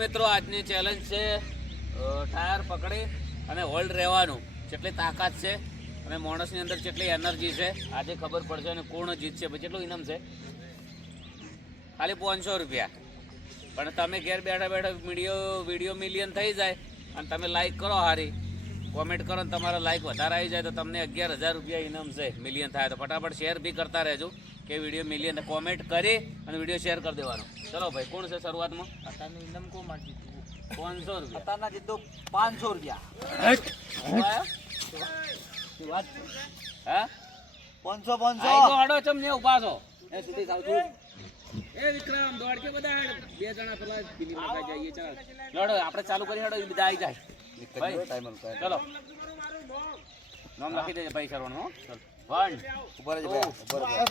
મિત્રો આજની ચેલેન્જ છે ટાયર પકડી અને હોલ્ડ રહેવાનું, જેટલી તાકાત છે અને માણસની અંદર જેટલી એનર્જી છે આજે ખબર પડશે અને કોણ જીતશે. પછી કેટલું ઇનામ છે? ખાલી 500 રૂપિયા. પણ તમે ઘેર બેઠા બેઠા વિડીયો મિલિયન થઈ જાય અને તમે લાઈક કરો, હારી કોમેન્ટ કરો અને તમારા લાઈક વધારે આવી જાય તો તમને 11,000 રૂપિયા ઇનામ છે. મિલિયન થાય તો ફટાફટ શેર બી કરતા રહેજો કે વિડીયો મિલિયન કોમેન્ટ કરી અને વિડીયો શેર કરી દેવાનો. ચલો ભાઈ, કોણ છે શરૂઆતમાં? અત્યારનું ઇનામ કોણ માર જીતું? 500 રૂપિયા. અત્યારના જીતું 500 રૂપિયા. વાત હા 500 આઈ તો હડો ચમ ને ઉભા છો એ સુધી સાવ છું. એ વિક્રમ દોડ કે બધા હેડ બે જણા પેલા ફિલ્મ લગાઈ જઈએ. ચાલ લડો, આપણે ચાલુ કરી હેડો, બધા આવી જાય. ભાઈ ચલો નામ લખી દેજે ભાઈ સરવણ. હો ચલ 1 ઉપર જ ભાઈ ઉપર ભાઈ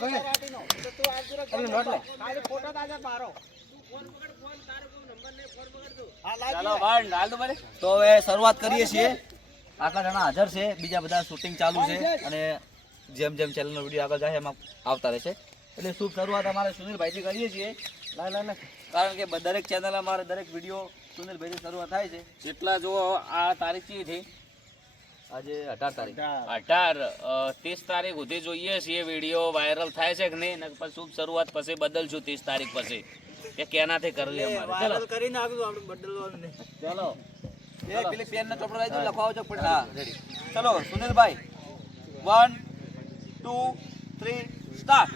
તું આજ જરા નોટ લે ખાલી ફોટો તાજા મારો ફોન પકડ, ફોન તારો કોઈ નંબર ને ફોન પકડ દો. ચાલો 1 હાલ દો ભાઈ. તો હવે શરૂઆત કરીએ છીએ. આટલા જણા હાજર છે, બીજા બધા શૂટિંગ ચાલુ છે અને જેમ જેમ ચેનલનો વિડીયો આગળ જાય એમાં આવતા રહેશે. એટલે શુભ શરૂઆત અમારે સુનિલભાઈથી કરીએ છીએ. કારણ કે દરેક ચેનલ અમારે દરેક વિડીયો સુનિલભાઈથી શરૂઆત થાય છે. જેટલા જો આ તારીખ ચી થઈ? આજે 18 તારીખ 18 30 તારીખ સુધી જોઈએ છીએ વિડીયો વાયરલ થાય છે કે નહીં. પછી શુભ શરૂઆત પછી બદલશું 30 તારીખ પછી કે કેનાથી કરવી અમારે. ચલો કરીને આગળ આપણે બદલવાનું નહીં. ચલો એ પેલી પેન ને ચોપડો લઈ દો, લખવાઓ છો ફટ. હા રેડી. ચલો સુનિલભાઈ 1 2 3 સ્ટાર્ટ.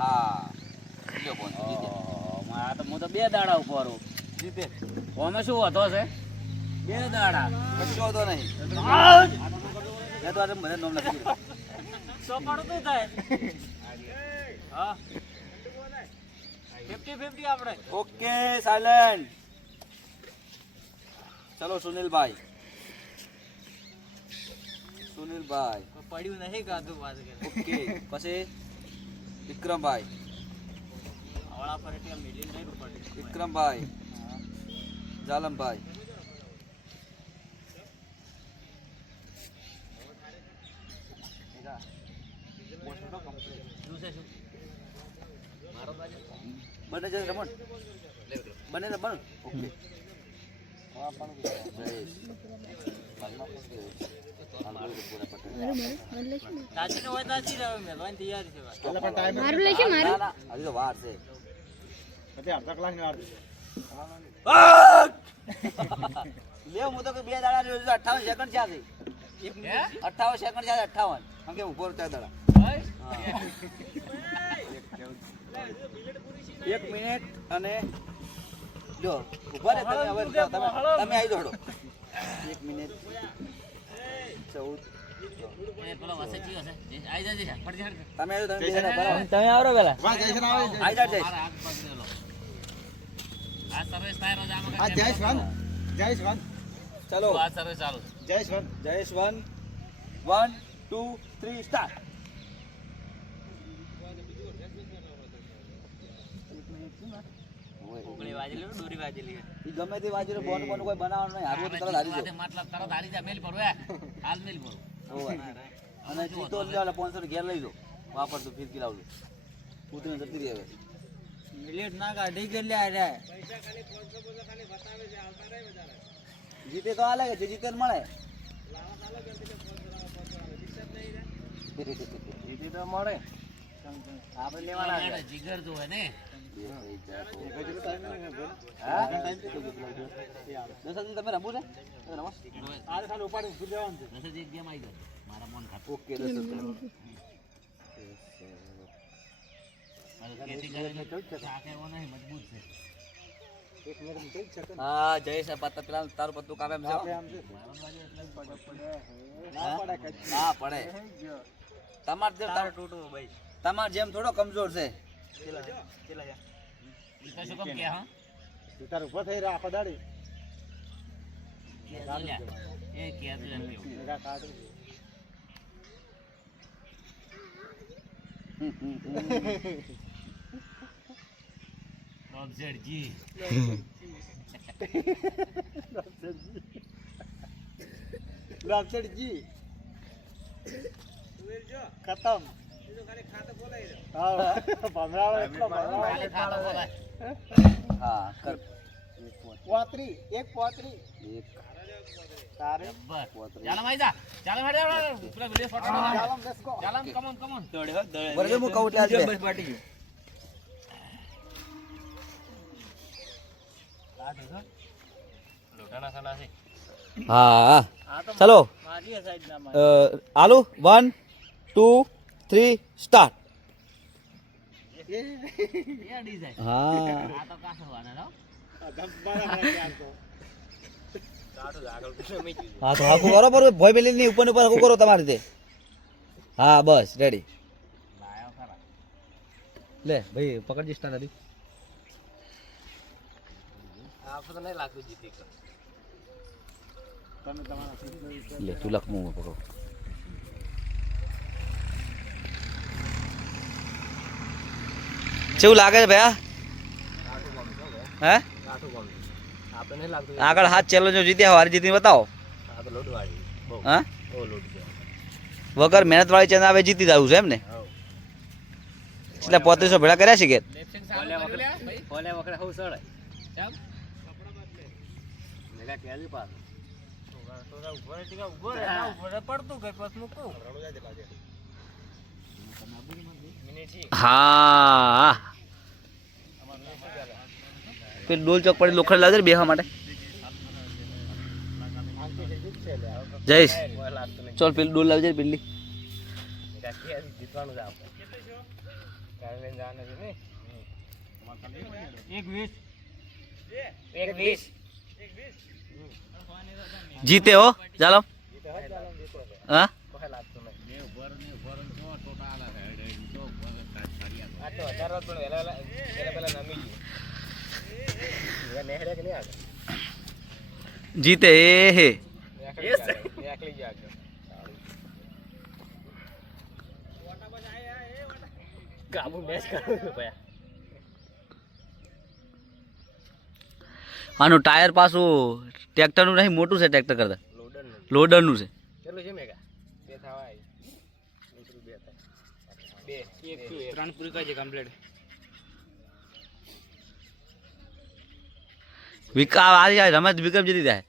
હા લ્યો બોલ જીતે. આ તો હું તો 2 દાડા ઉપર હું જીતે. ઓમે શું હતો છે? 2 દાડા કશો હતો નહીં. મેં તો આજે મને નામ લખી દીધું. સોપાડું શું થાય? હા 50-50 આપણે. Okay silent. ચલો સુનિલભાઈ પડ્યું નહીં કાતું વાત કરે. ઓકે પછી વિક્રમભાઈ આવડા પર એટલે મિલિયન નહીં રૂપિયા. વિક્રમભાઈ જાલમભાઈ બને છે રમણ બને ને બન. ઓકે તાજી હોય તાજી રહે મેલવાની તૈયારી છે. મારું લેશે મારું હજી તો વાર છે. લે હું તો 2 દાડા જોયું 58 સેકન્ડ છે. 58 સેકન્ડ છે. 58 આમ કે ઉભો 4 દાડા. 1 મિનિટ અને જો ઉભા રહે તમે. હવે તમે આવી દોડો. 1 મિનિટ 14 પેલો વસેજી હશે આઈ જજે ફટ જા. તમે આવ્યો તમે બે જણા બરાબર. તમે આવરો પેલા વાહ જયસન આવે. આઈ જા જય. હાથ પકડેલો આ સર્વિસ થાય રોજ આમાં. આ જયસન ચલો આ સર્વિસ ચાલુ. જયસન 1 2 3 સ્ટાર્ટ. ઉગળી વાજેલી દોરી વાજેલી ઈ ગમે તે વાજીરો બોન બોન કોઈ બનાવવાનું નહીં. હારું તો તરત હારી જો. મતલબ તરત હારી જા. મેલ પડવે હાલ મેલ પડો. અને જીતો લે 500 ઘેર લઈ લો. વાપર તો ફિરકી લાવજો. ઉતરીને જતી રહી હવે. મિલિયન ના કાઢી કે લે આ રે. જીતે તો આલે જે જીતે મળે. જીતે તો મળે. આપણે લેવાના જીગર જો હે ને. તમે રમવું છે? ઓકે હા જય સાહેબ પેલા તારું પત્તું કામ એમ છે. હા પડે. તમાર જેમ થોડો કમજોર છે. ઉભો થઈ રહ્યા આખો દાડી. ખતમ. હા કર ચાલો ભાઈ જા ચાલો હેડે પેલા વિડિયો ફોટો ચાલો કમ ઓન બરાબર હું કહું એટલે આજે બસ પાટી ગયું. લોટાના સાલા છે હા ચલો આલુ 1 2 3 સ્ટાર્ટ. હા આ તો કા થવાના નો હા તો હાકું કરો બરોબર ભોય મેલી ની ઉપર ને ઉપર હાકું કરો તમારી રીતે. હા બસ રેડી લાયો ખરા લે ભાઈ પકડજી સ્ટાર્ટ હતી. આપણે તો નહીં લાગતું જીતી કર તમે તમારા લે તું લખ હું પકડો. કેવું લાગે છે ભૈયા હે આપણે નહીં લાગતું આગળ હાથ ચેલેન્જો જીત્યા હારી જીતીને બતાવો. આ તો લોટવાળી બહુ હા બહુ લોટ છે વગર મહેનત વાળી ચેનલ આવે જીતી જવું છે એમ ને. એટલે 3500 ભેળા કર્યા છે કે ઓલે વખતે હું સળે કેમ મેગા કેલી પાસ પડતું ગઈ બસ મૂકું હા પેલું ડોલ ચોક પડી લોખંડ લાવજે બેહવા માટે જઈશ ચાલ પેલું ડોલ લાવજે પેલી જીતવાનું છે આપણે લઈને જવાનું છે ને 1-20 જીતે હો ચાલો હા જીતે એ હે આનું ટાયર પાછું ટ્રેક્ટરનું નહીં મોટું છે ટ્રેક્ટર કરતા લોડરનું છે. કેટલું છે મેગા બે થવા બે એક ત્રણ પૂરી કરી કમ્પ્લીટ વિકા આજે રમત વિક્રમ જીતી જાય.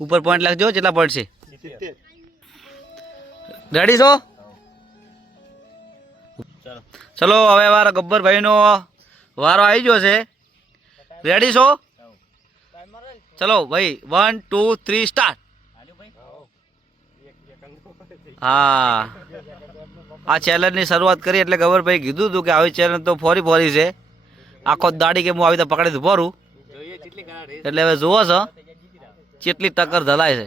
ઉપર પોઈન્ટ લાગજો કેટલા પોઈન્ટ છે. રેડી છો ચલો હવે મારા ગબ્બરભાઈ નો વારો આવી ગયો છે. રેડી છો ચલો ભાઈ 1 2 3 સ્ટાર્ટ. હા આ ચેલેન્જની શરૂઆત કરી એટલે ગબ્બરભાઈ કીધું હતું કે આવી ચેલેન્જ તો ફોરી છે આખો દાડી કે હું આવી રીતે પકડી ફોરું એટલે હવે જુઓ છો કેટલી ટક્કર ધલાય છે.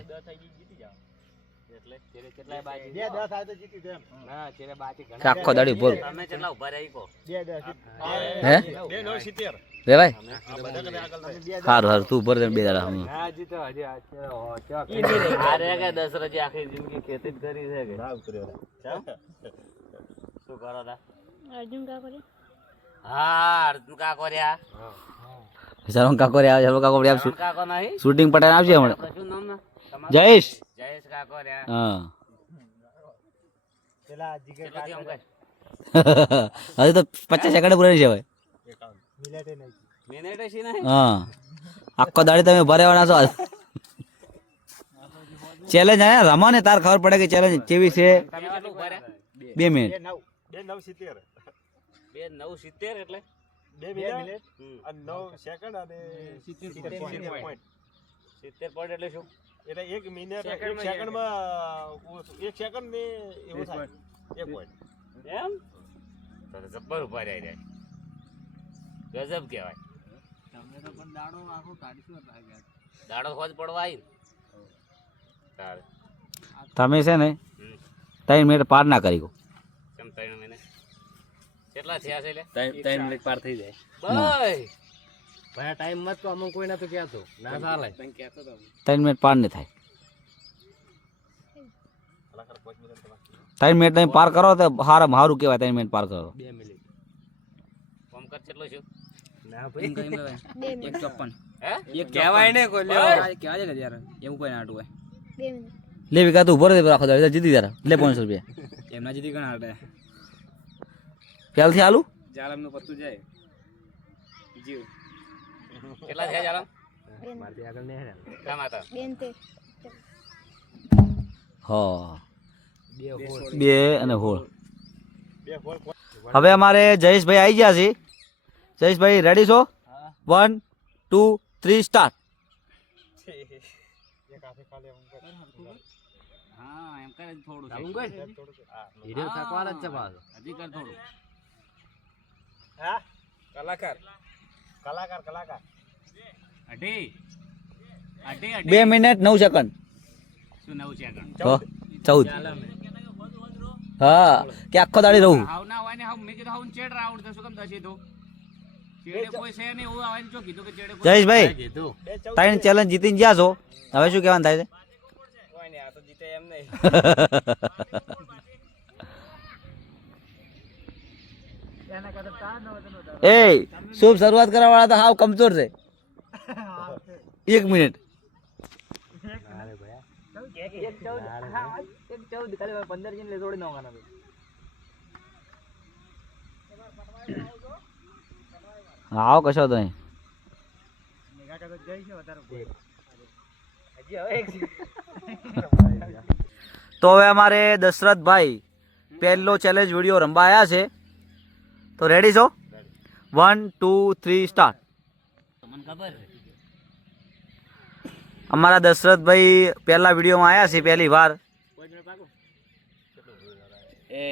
આખો દાડી ફોરું હે રે ભાઈ સારું સારું તું ભર દે બે દાડા દશરથે આખી જિંદગી ખેતી જ કરી છે શું કરો તા અર્જુન કાકોરી હા અર્જુન કાકોરિયા શરમ કાકો રે શરમ કાકો રે અર્જુન કાકો નહીં શૂટિંગ પટાઈને આવશે હમણાં. શું નામ ના તમારું જયેશ જયેશ કાકોરિયા હા કેટલો થયો અંકલ? હજી તો 50 સેકન્ડ પૂરી છે ભાઈ. મિનિટ છે નહીં હા આખો દાડી તમે ભરેવાના છો. ચેલેન્જ હે રમો ને તાર ખબર પડે કે ચેલેન્જ કેવી છે. તમે કેટલું ભર્યા 2 મિનિટ 2:9:70 એટલે 70 પોઈન્ટ એટલે શું એમ તો જબ્બર ઉભા રહી જાય ગજબ કહેવાય. દાડો ખોજ પડવા આવી તારે તમે છે ને 3 મિનિટ પાર ના કરી ગો. કેમ 3 મહિને કેટલા થયા છે એટલે 3 મિનિટ પાર થઈ જાય ભાઈ ભાઈ ટાઈમ મત તો અમુક કોઈ નતું કહેતો ના ચાલે 3 મિનિટ પાર નહીં થાય. 3 મિનિટ તમે પાર કરો તો સારામાં સારું કહેવાય. 3 મિનિટ પાર કરો 2 મિનિટ કોમ કર કેટલો છું ના ભાઈ 154 હે એક કહેવાય ને કોઈ લેવો કહેવાય ને યાર એવું કોઈ નાટું હોય 2 મિનિટ લે વિકા તું ઉભો રહે રાખો જીતી જરા લે 500 રૂપિયા એમના જીતી ઘણા હાટે પહેલથી આલુ જાલમનું પત્તું જાય જીવ કેટલા થયા જાલમ મારથી આગળ નહીં હેડે. કામ હતા હા બે હોળ. 2 અને હોળ. હવે અમારે જયેશભાઈ આવી ગયા છે. જયેશભાઈ રેડી છો? 1 2 3 સ્ટાર્ટ. હા એમ કરે થોડું આવું કોઈ? હીરો થકવાના જ છે પાછો. હજી કર થોડું અઢી અઢી 2 મિનિટ 9 સેકન્ડ. શું નવું છે આગળ 14. હા કે આખો દાડી રહું. હાવ ના હોય ને હાવ મેં કીધું હાવ ચેડ રાઉન્ડ તો શું કેમ દસી તું ચેડે કોઈ છે નહીં એવું આવે ને શું કીધું કે ચેડે કોઈ જયેશભાઈ કીધું. ત્રણ ચેલેન્જ જીતીને ગયા છો, હવે શું કહેવાનું થાય છે? એ શુભ શરૂઆત કરવા વાળા તો હાવ કમજોર છે. 1 મિનિટ. અરે ભયા. આવો કશો તો નહીં. તો હવે અમારે દશરથભાઈ પહેલો ચેલેન્જ વિડીયો રમવા આવ્યા છે, તો રેડી છો? 1 2 3 સ્ટાર્ટ. તમને ખબર છે અમારા દશરથભાઈ પહેલા વિડીયોમાં આવ્યા છે પહેલી વાર. એ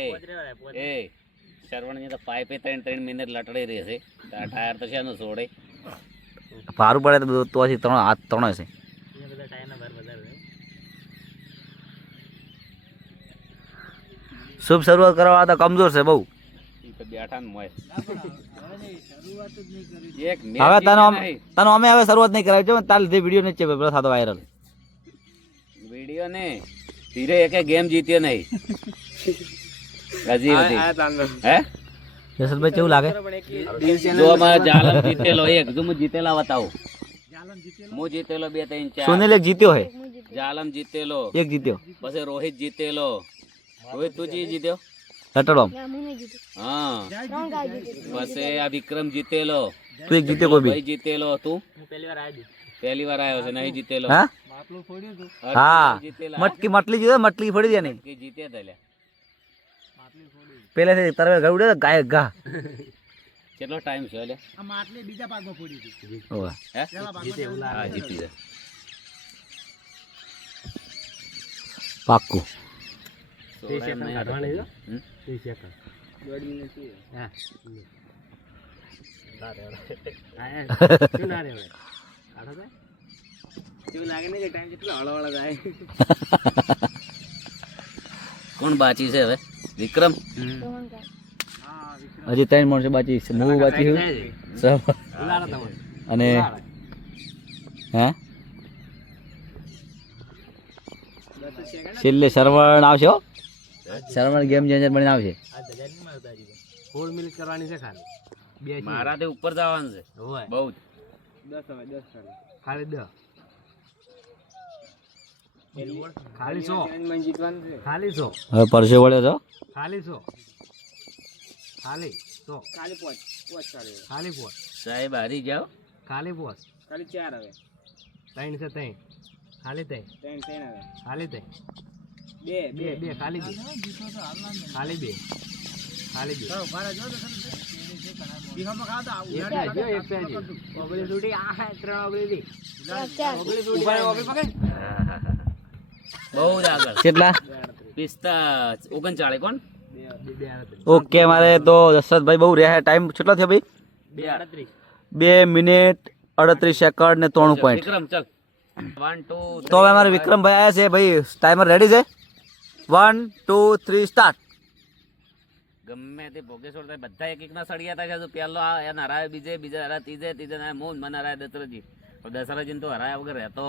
શરવણની તો પાઇપે 3 મિનિટ લટડી રહી છે આ ટાયર તો છે નું છોડે ભારું પડે તો પછી 3 હાથ 3 હશે. શુભ શરૂઆત કરવા વાળા તો કમજોર છે બહુ. ઈ તો બેઠા ને મોય એક હવે તને અમે હવે શરૂઆત નહીં કરાવી છે, તાર લીધે વિડીયો નહીં છે પેલો થતો વાયરલ. વિડિયો ને ધીરે એકે ગેમ જીત્યો નહીં હજી હજી હે જસલભાઈ કેવું લાગે? જો અમારા જાલમ જીતેલો એક જો હું જીતેલા બતાવું હું જીતેલો 2 3 4 સુનિલ એક જીત્યો હે, જાલમ જીતેલો એક જીત્યો પછી રોહિત જીતેલો રોહિત તું જીત્યો રટડોમ. હા પછી આ વિક્રમ જીતેલો તું એક જીત્યો કોઈ બી? ભાઈ જીતેલો તું પહેલી વાર આવ્યો છે નહીં જીતેલો હા હા જીતેલા મટલી જીતો, મટલી ફોડી દે નહીં કે જીતે તલે પેલેથી તરવે ઘર ઉડે ગાય ઘા. કેટલો ટાઈમ છે એટલે ઓવે. હે હા જીતી જાય પાક્કું. 30 સેકન્ડ કાઢવાની છે. હમ? 30 સેકન્ડ. હા. હા, શું ના રહેવાય? કાઢો ભાઈ. એવું લાગે ને કે ટાઈમ કેટલો હળવળ જાય. કોણ બાચી છે હવે વિક્રમ હજી 3 માણસો બાકી છે, હું બાકી છું સબ ઉલાળો તમે. અને હે છેલ્લે શરવણ આવશે હો. શરવણ ગેમ ચેન્જર બનીને આવશે. 16 મિનિટ કરવાની છે ખાલી. બે છે. મારાથી ઉપર જવાનું છે હોય. બહુ જ 10 હવે 10 ચાલે. ખાલી 10. ખાલી 100. મને જીતવાનું છે. ખાલી 100. હવે પરસે વળ્યો છો. ખાલી 100. ખાલી 100. ખાલી 5 ચાલે. ખાલી 5. સાહેબ હારી જાઓ ખાલી 5. ખાલી 4 હવે. 3 છે 3. ખાલી 3. 3 હવે. ખાલી 3. 2 2 ખાલી 2. ખાલી 2. ખાલી 2. બહુ જ આગળ કેટલા? 39 કોણ ઓકે, મારે તો દશરથભાઈ બહુ રહ્યા. ટાઈમ કેટલો થયો ભાઈ? 2 મિનિટ 38 સેકન્ડ ને 93 પોઈન્ટ. વિક્રમ ચલ 1 2 તો હવે અમારે વિક્રમભાઈ આવ્યા છે. ભાઈ ટાઈમર રેડી છે? 1 2 3 સ્ટાર્ટ. ગમે તે ભોગેશ્વર થાય બધા એક ના સળિયા હતા કે પેલો એને હરાય બીજા હરાય ત્રીજે ના મોન મને હરાય દશરથજી તો હરાયા વગર રહેતો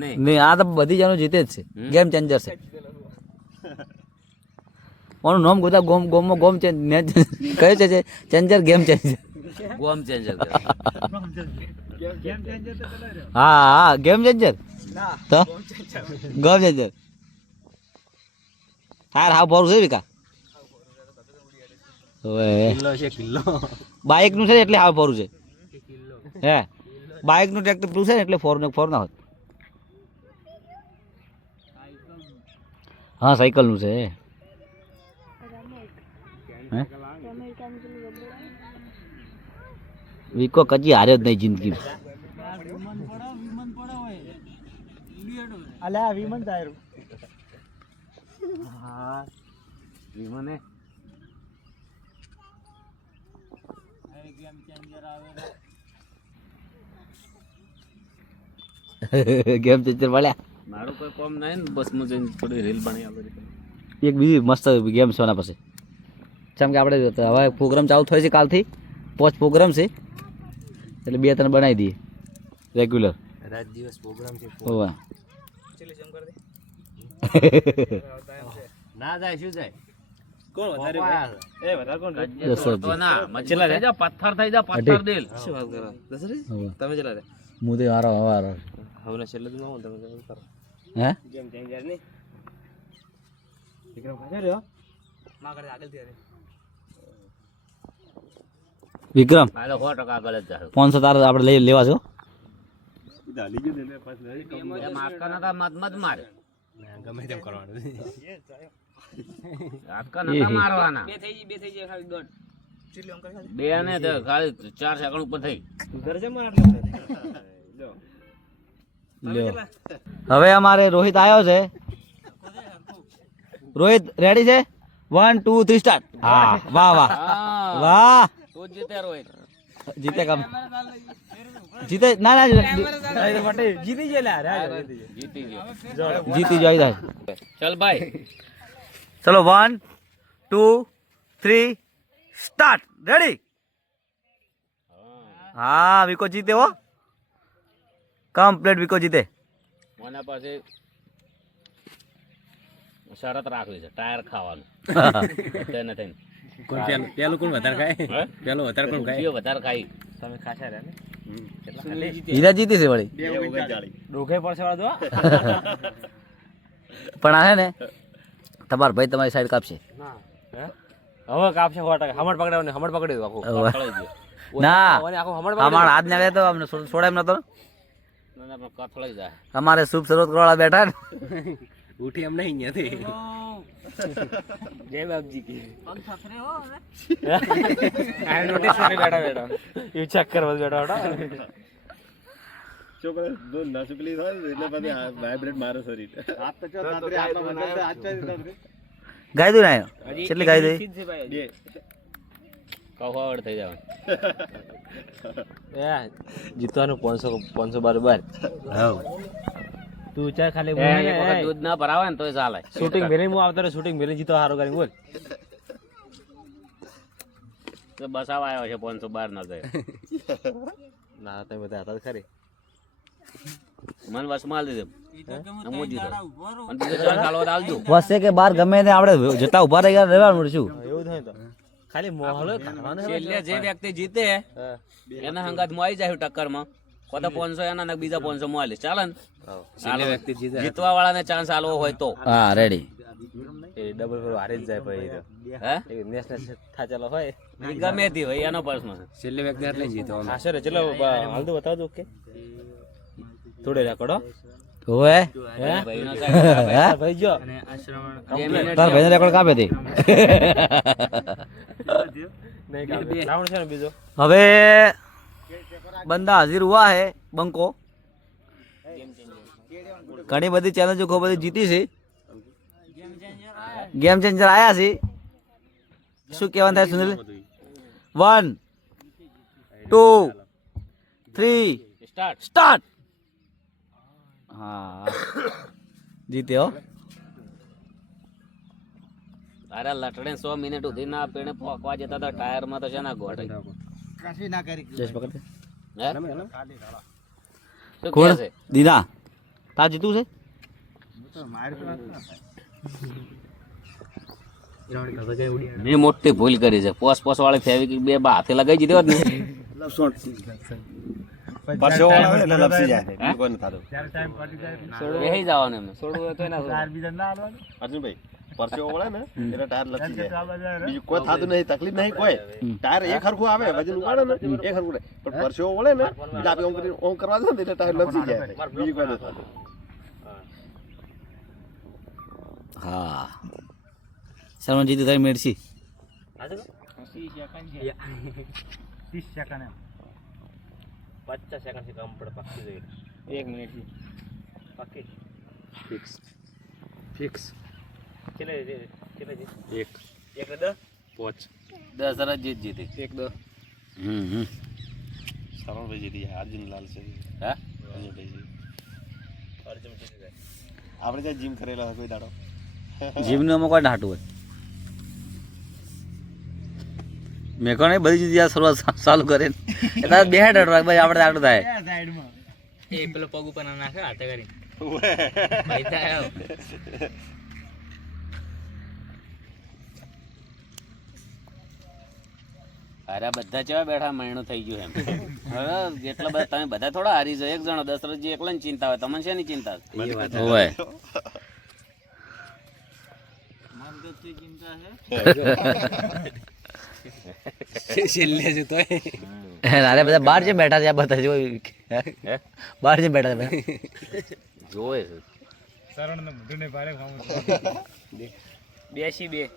નહીં. નહીં, આ તો બધી જાનો જીતે જ છે. ગેમ ચેન્જર છે. ઓનું નામ ગોતા ગોમ કયો છે ચેન્જર? Game changer. ગોમ ચેન્જર હા હા ગેમ ચેન્જર તો ગોમ ચેન્જર. હાર હાવ ભરું છે વિકા. હવે કિલ્લો છે કિલ્લો. બાઇક નું છે ને એટલે હાવ ફોરું છે હે બાઇક નું ટ્રેક્ટર પેલું છે ને એટલે ફોર ના હોત હા સાયકલ નું છે હે વિકો કજી હાર્યો જ નહીં જિંદગી અલ્યા વિમન તાયરું હા વિમાને ગેમ ચેન્જર મળ્યા મારું કોઈ કોમ નહીં ને બસ હું જઈને થોડી રીલ બનાવી આપે એક બીજી મસ્ત ગેમ છે એના પાસે જેમ કે આપણે હવે પ્રોગ્રામ ચાલુ થયો છે કાલથી 5 પ્રોગ્રામ છે એટલે 2-3 બનાવી દઈએ રેગ્યુલર રાત દિવસ પ્રોગ્રામ છે. હોવા ના જાય શું જાય કોણ વધારે એ વધારે કોણ તો ના મચેલા થઈ જા પથ્થર થઈ જા પથ્થર દિલ શું વાત કરો દસરી હોવા તમે ચલા રે હું તો હારો હવે છેલ્લે તો હું તમે કરો હે જેમ ચેન્જર ની વિક્રમ ખાજે રહ્યો માં કરે આગળ થી વિક્રમ હાલો 100% આગળ જ જાય 500 તાર આપણે લેવા છો એ માસ્કા નતા મત મારે ગમે તેમ કરવાનું. માસ્કા નતા મારવાના બે થઈ જાય ખાલી દોઢ ચીલી અંકલ ખાલી બે ને તો ખાલી 4 સેકન્ડ ઉપર થઈ સુધર છે માર આટલું જો લ્યો હવે અમારે રોહિત આવ્યો છે રોહિત રેડી છે 1 2 3 સ્ટાર્ટ હા વાહ વાહ હા વાહ તું જ જીતે રોહિત જીતે કામ જીતે ના ના જીતી ગયેલા જીતી ગયો જીતી જાય થાય ચલ ભાઈ ચલો 1 2 3 સ્ટાર્ટ રેડી હા વિકો જીતે હો કમ્પ્લીટ વિકો જીતે મને પાસે શરત રાખવી છે ટાયર ખાવાનું તેને થઈને કોણ પેલું કોણ વધારે ખાય હે? પેલું વધારે કોણ ખાય જે વધારે ખાઈ તમે ખાસા રહ્યા ને હીરા જીતી છે વળી ડોકે પડશે વાળો પણ આ હે ને તમારા ભાઈ તમારી સાઈડ કાપશે હવે કાપશે 100% હમણ પકડાવ ને હમણ પકડી દો આખું પકડાઈ ગયો ના ઓને આખું હમણ અમારા હાથ નાખે તો અમને છોડાય એમ નતો મને પણ કથળાઈ જાય અમારે શુભ શરૂઆત કરવા બેઠા ને ઉઠી એમ નહીં અહીંયાથી. જય બાપજી કી આ નોટિસ કરી બેઠા બેઠા એ ચેક કરવા બેઠા ગાય દઉં ને કેટલી ગાય દઈ કવાડ થઈ જવાનું જીતવાનું 500 બરોબર તું ચાલ ખાલી એક વખત દૂધ ના ભરાવે ને તોય ચાલે શૂટિંગ મેરે હું આવતો શૂટિંગ મેરે જીતો હારો કરી બોલ તો બસાવા આવ્યો છે 512 ના ગયો ના તમે બધા હતા ખરી મને વસમાં દીધું હું જીતો અને બીજો ચાલ ચાલવા આલજો વસે કે બાર ગમે તે આપણે જતા ઉભા રહી ગયા રહેવાનું શું એવું થાય તો ખાલી મોહલો ખાવાનો છેલ્લે જે વ્યક્તિ જીતે એના હંગાત માં આવી જાય ટક્કરમાં કોતો 500 એના ને બીજા 500 માં આલે ચાલે ને છેલ્લે વ્યક્તિ જીતે. જીતવા વાળાને ચાન્સ આલવો હોય તો હા રેડી એ ડબલ કરો હારી જ જાય પછી હે એ નેશનલ થાચેલો હોય ઈ ગમે તે હોય એનો પ્રશ્ન છે છેલ્લે વ્યક્તિ એટલે જીતો અમે. આશરે રે ચલો હાલ તો બતાવ દો કે થોડે રેકોર્ડો હોવે ભાઈનો હે ભાઈ જો તાર ભાઈને રેકોર્ડ કાપે તે નહીં કામ રાઉન્ડ છે ને બીજો હવે બંદા હાજર હુઆ હે બંકો ઘણી બધી ચેલેન્જો ખૂબ બધી જીતી છે ગેમ ચેન્જર આયા છે શું કહેવાનું થાય સુનિલ 1 2 3 સ્ટાર્ટ સ્ટાર્ટ હા જીતે હો તારે લટડે 100 મિનિટ સુધી ના પેણે પોકવા જતા હતા ટાયર માં તો છે ના ગોઠાઈ જશ પકડ હે શું કોણ કહે છે દીના તાર જીતું છે મેં મોટી ભૂલ કરી છે પોસ વાળી ફેવિક બે હાથે લગાઈ દીધી હોત ને બેહી જવાનું એમને છોડવું તો એના હે પરસેવો વળે ને એટલે ટાયર લપસી જાય. બીજું કોઈ થતું નહીં, તકલીફ નહીં કોઈ. ટાયર એક હરખું આવે, વજન ઉપાડે ને એક હરખું રહે. પણ પરસેવો વળે ને એટલે આપણે ઓમ કરીને ઓમ કરવા દે ને એટલે ટાયર લપસી જાય. બીજું કોઈ નથી થતું. હા શર્માજી તો તારી મેળસી 50 સેકન્ડ થી કામ પડે પાકી જાય 1 મિનિટ થી પાકી ફિક્સ ચલે એક ને 10 પોચ 10 રન જીતી 1 2 સરળ જીતી જાય. અર્જુન લાલ છે. હા અર્જુન જીતી જાય. આપણે ત્યાં જીમ કરેલા હતા કોઈ દાડો. જીવનું અમુક કોઈ નાટું હોય મેં કહો ને બધી ચીજ શરૂઆત ચાલુ કરે ને તારે બે હેડ ભાઈ આપણે આટલું થાય એ પેલો પગ ઉપર ના નાખે હાથે કરી અરે બધા કેવા બેઠા મહિનો થઈ ગયું એમ હવે જેટલા બધા તમે બધા થોડા હારી જાય. એક જણો દશરથજી એકલા ની ચિંતા હોય, તમને શેની ચિંતા હોય છેલ્લે છે તો અરે બધા બહાર જે બેઠા છે આ બધા જો બહાર જે બેઠા છે જોવે છે. 82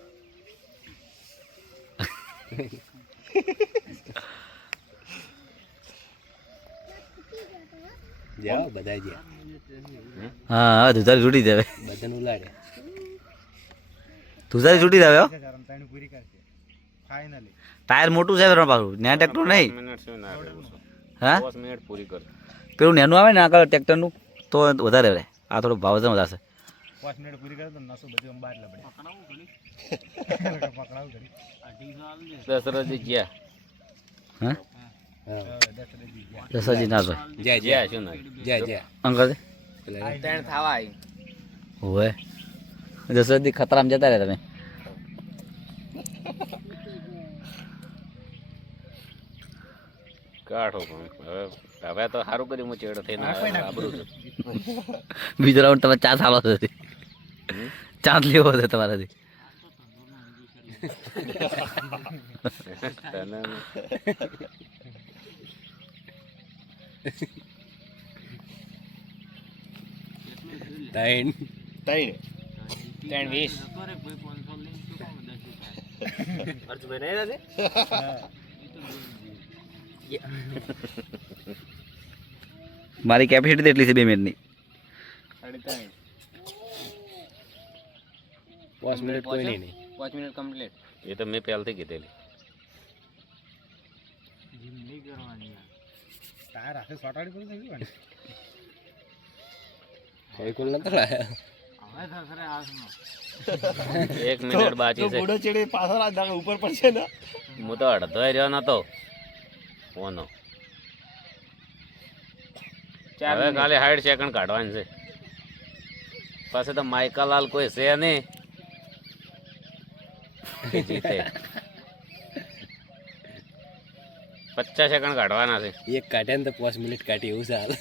જાઓ બધા જ્યાં હા હવે ધુતારી છૂટી જાવે બધાને ઉલાડે ધુતારી છૂટી જાવે હો ટાયર મોટું છે પાછું ન્યા ટ્રેક્ટર નહીં હા 5 મિનિટ પૂરી કર. પેલું નેનું આવે ને આગળ ટ્રેક્ટરનું તો વધારે રહે. આ થોડું ભાવ વધારે છે 5 મિનિટ પૂરી કરે તો નસો બધું આમ બહાર લબડે દશરથજી ગયા હા દસજી ના તો ગયા શું ના જા અંકલ ત્રણ થાવા આવી હોય દસજી ખતરામાં જતા રહે તમે કાઢો પણ હવે તો સારું કર્યું હું ચેડો થઈને આબરું છું. બીજો રાઉન્ડ તમે ચાન્સ આલો છો ચાન્સ લેવો છે તમારાથી તને ત્રણ 20 અર્જુનભાઈ નહીં દાદે મારી કેપેસિટી એટલી છે 2 મિનિટની 5 મિનિટ કોઈ નહીં 5 મિનિટ કમ્પ્લીટ. એ તો મેં પહેલથી કીધેલી. ટાયર હાથે સોટાડી પૂરું થઈ ગયું ને કોઈ કુલ નતો લાયા 1 મિનિટ બાકી છે. બુડો ચેડે પાછળ આ દાગ ઉપર પડશે ને. હું તો અડધો રહ્યો નતો ઓનો. હવે ખાલી 60 સેકન્ડ કાઢવાની છે. પાસે તો માઇકાલાલ કોઈ છે નહીં કે જીતે. 50 સેકન્ડ કાઢવાના છે. એક કાઢે ને તો 5 મિનિટ કાઢી એવું ચાલે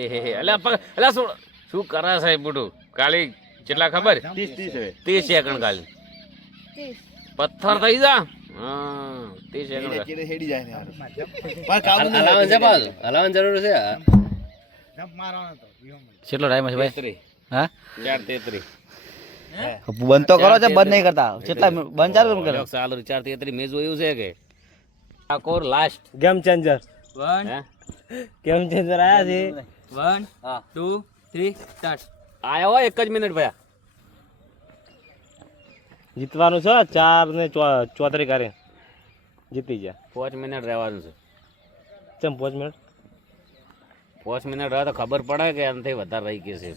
એ હે અલ્યા શું કરે છે બુડું કાલી કેટલા ખબર 30 સેકન્ડ ખાલી પથ્થર થઈ જા. હા 30 સેકન્ડ ચેડે હેડી જાય ને યાર. હલાવવાની જરૂર છે જમ્પ મારવાનો તો કેટલો ટાઈમ છે ભાઈ હા 4:33 બંધ તો કરો છે બંધ નહીં કરતા કેટલા બંધ ચાલુ કરો ચાલુ 4:33 મેં જોયું છે કે ઠાકોર લાસ્ટ ગેમ ચેન્જર હે ગેમ ચેન્જર આયા છે 1 2 3 સ્ટાર્ટ આયો હોય 1 જ મિનિટ ભયા જીતવાનું છે 4 ને 34 કરે જીતી ગયા 5 મિનિટ રહેવાનું છે. ચમ 5 મિનિટ 5 મિનિટ રહે તો ખબર પડે કે એનાથી વધારે રહી ગઈ છે.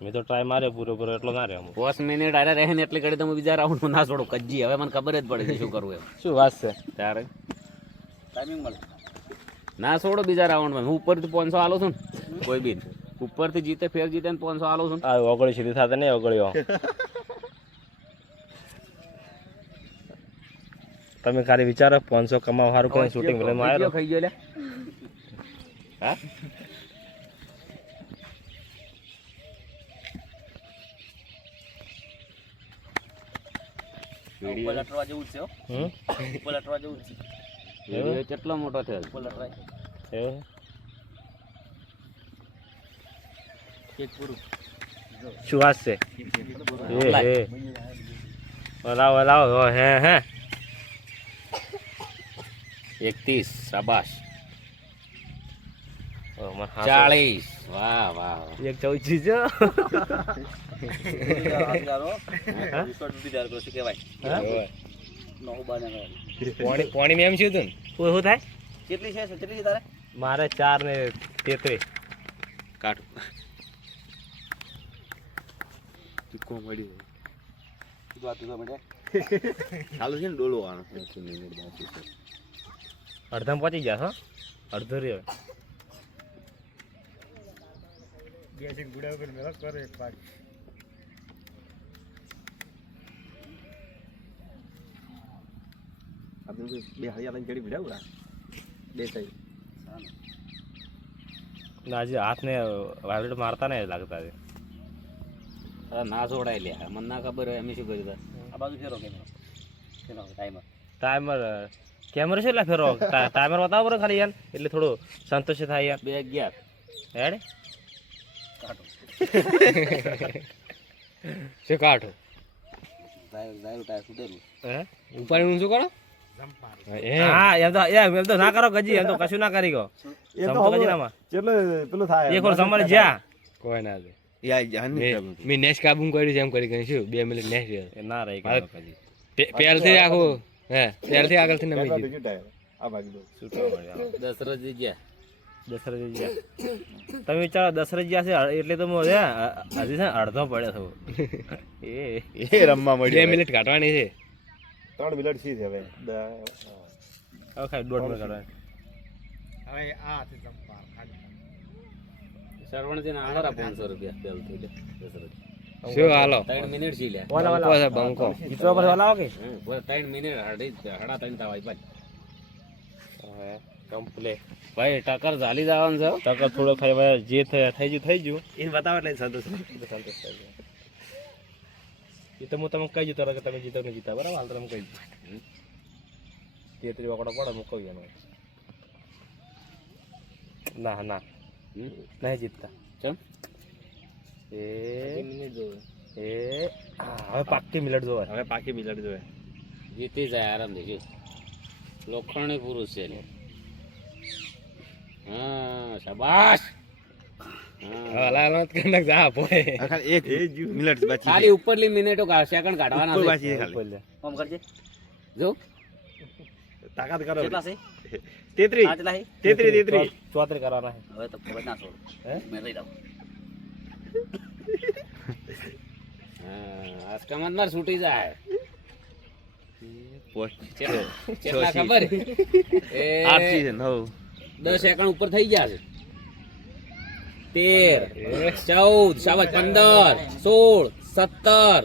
મેં તો ટ્રાય માર્યો પૂરો એટલો ના રહ્યો 5 મિનિટ આરે રહે ને એટલી ઘડી તો હું બીજા રાઉન્ડમાં ના છોડું કજી. હવે મને ખબર જ પડે છે શું કરવું એમ. શું વાત છે ત્યારે ટાઈમિંગ મળે ના છોડો બીજા રાઉન્ડમાં. હું ઉપરથી 500 આલું છું ને કોઈ બી ઉપરથી જીતે ફેર જીતે ને 500 આલું છું. આ ઓગળી સીધી સાથે નહીં ઓગળ્યો તમે ખાલી વિચારો 500 કમાવ સારું કરીને શૂટિંગ ફિલ્મમાં આવ્યો ખાઈ ગયો લે. હા ઉપર લટવા જેવું જ છે હો. ઉપર લટવા જેવું જ છે. વિડીયો કેટલો મોટો થયો ઉપર લટવાય. એક પૂરું. શું વાત છે લાવો લાવો હે 31 શાબાશ ઓ, મને 40 વાહ વાહ એક 24 છે હાથગારો. રિસોર્ટ બી તૈયાર કરો, શું કહેવાય? નવું બને હવે. પાણી મેં એમ શું હતું ને શું થાય કેટલી છે તારે? મારે 4 ને 33 કાઢ ચાલુ છે ને ડોલો આનો અડધામાં પહોંચી ગયા હો અડધો રહ્યો બેસીને ગુડા ઉપર મેળો કરો એક પાક. બે હરિયા લઈને ચડી પડ્યા ઉડા બે થઈ ના હજી હાથને વાઇબ્રેટ મારતા ને લાગતા છે ના જોડાય લે મને ના ખબર હોય અમે શું કર્યું તા આ બાજુ ફેરો કેમેરો. ફેરો ટાઈમર. ટાઈમર કેમેરો છે એટલે ફેરો ટાઈમર બતાવો બરો ખાલી યાર એટલે થોડું સંતોષ થાય યાર 2:11 હેડ કાઢો. શું કાઢો ટાયર સુધેલું. હે ઉપર હું શું કરો જંપાર. હા એમ તો ના કરો કજી એમ તો કશું ના કરી ગયો સંતો કજી નામાં ચલો પેલું થાય એક વાર સંભાળ જ્યાં કોઈ ના દે યા જાન મેં નેક્સ્ટ કાબુ કર્યું છે એમ કરી ગયું છું 2 મિનિટ નેક્સ્ટ ના રહી ગયો કજી પહેલથી આખું હે પહેલથી આગળથી નમી ગયું આ બાજુ બોલ છૂટવા મળ્યા દશરથજી ગયા દશરથજી જ્યાં તમે વિચારો દશરથ જ્યાં છે એટલે તો હું હજી છે ને અડધો પડ્યો છું એ રમવા 2 મિનિટ કાઢવાની છે 3 મિનિટ સી છે હવે હવે ખાલી 1.5 મિનિટ કાઢવાની હવે આ છે જંપાર ખાલી. સરવણજી ના આધારા 500 રૂપિયા બેલ થઈ લે દશરથ શું હાલો 3 મિનિટ જી લે વાલા બંકો છે બંકો જીતવા પર વાલા કે 3 મિનિટ હડા 3 થવાય ભાઈ કમ્પ્લેટ ભાઈ ટક્કર ઝાલી જવાનું છે ટક્કર થોડો ખાઈ ભાઈ જે થઈ ગયું એને બતાવો એટલે સંતોષ સંતોષ થઈ ગયો એ તો હું તમને કહી દઉં તરત કે તમે જીતો કે જીતા બરાબર હાલ તમે કહી દઉં 33 વકડો પડે હું કહું એનો ના ના નહીં જીતતા ચમ હવે પાકી મિનિટ જોવે હવે પાકી મિનિટ જોવે જીતી જાય આરામથી જો લોખંડી પુરુષ છે ને હા શાબાશ હાલા હાલા કરી નાખ જા પોય એક મિનિટ બાકી ખાલી ઉપરલી મિનિટો સેકન્ડ કાઢવાના છે બાકી છે ખાલી ફોન કરજે. જો તાકાત કરો કેટલા છે? 33 આ કેટલા છે? 33 ચોત્રી કરવાના છે હવે તો ખબર ના છોડ. હે? મેં રહી જાઉં. હા આસ્કમત માર છૂટી જાય પોસ્ટ કેટલા ખબર એ 8 છે 9 10 સેકન્ડ ઉપર થઈ ગયા છે 13 14 શાબાશ 15 16 17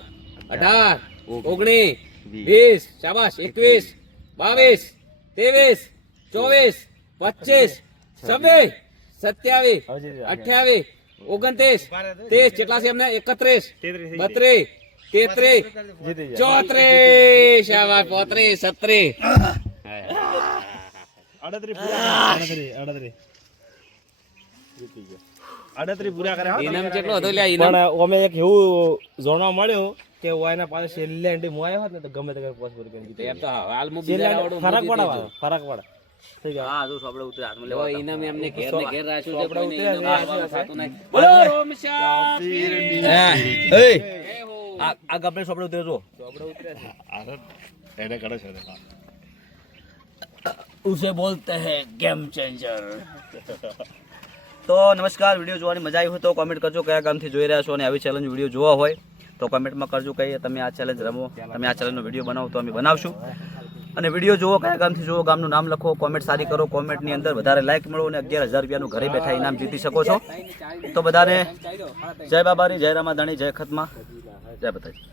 18 19 20 શાબાશ 21 22 23 24 25 26 27 28 29 30 કેટલા છે એમને 31 32 33 34 શાબાશ 35 37 38 પૂરા કરે ઇનામ કેટલો હતો લ્યા ઇનામ પણ અમે એક એવું જાણવા મળ્યું કે ઓયના પાસે છેલ્લે એન્ડી મોય હોત ને તો ગમે તે કઈ પોસ્ટ કરી કરી એમ તો હાલ મુ છેલ્લે બીજા આવડો ફરક પડે ફરક પડે થઈ ગયા હા જો સોપડે ઉતરે હાથમાં લેવા લેવા. ઇનામ એમને ઘેર ને ઘેર રાખ્યું છે ચોપડા કોઈને ઉતર્યા ઇનામ છે, આપવાનું છે, થતું નહીં બોલો રોમ આ ગબ્બર સોપડે ઉતરે જો. એને કરે છે उसे बोलते हैं गेम चेंजर. તો નમસ્કાર. વિડીયો જોવાની મજા આવી હોય તો કોમેન્ટ કરજો કયા ગામથી જોઈ રહ્યા છો અને આવી ચેલેન્જ વિડીયો જોવા હોય તો કોમેન્ટમાં કરજો કહીએ તમે આ ચેલેન્જ રમો, તમે આ ચેલેન્જનો વિડીયો બનાવો તો અમે બનાવશું. અને વિડીયો જોવો કયા ગામથી જોવો, ગામનું નામ લખો, કોમેન્ટ સારી કરો, કોમેન્ટની અંદર વધારે લાઈક મળો અને 11,000 રૂપિયાનું ઘરે બેઠા ઇનામ જીતી શકો છો. તો બધાને જય બાબારી, જય રામાધાણી, જય ખતમા, જય બતાજી.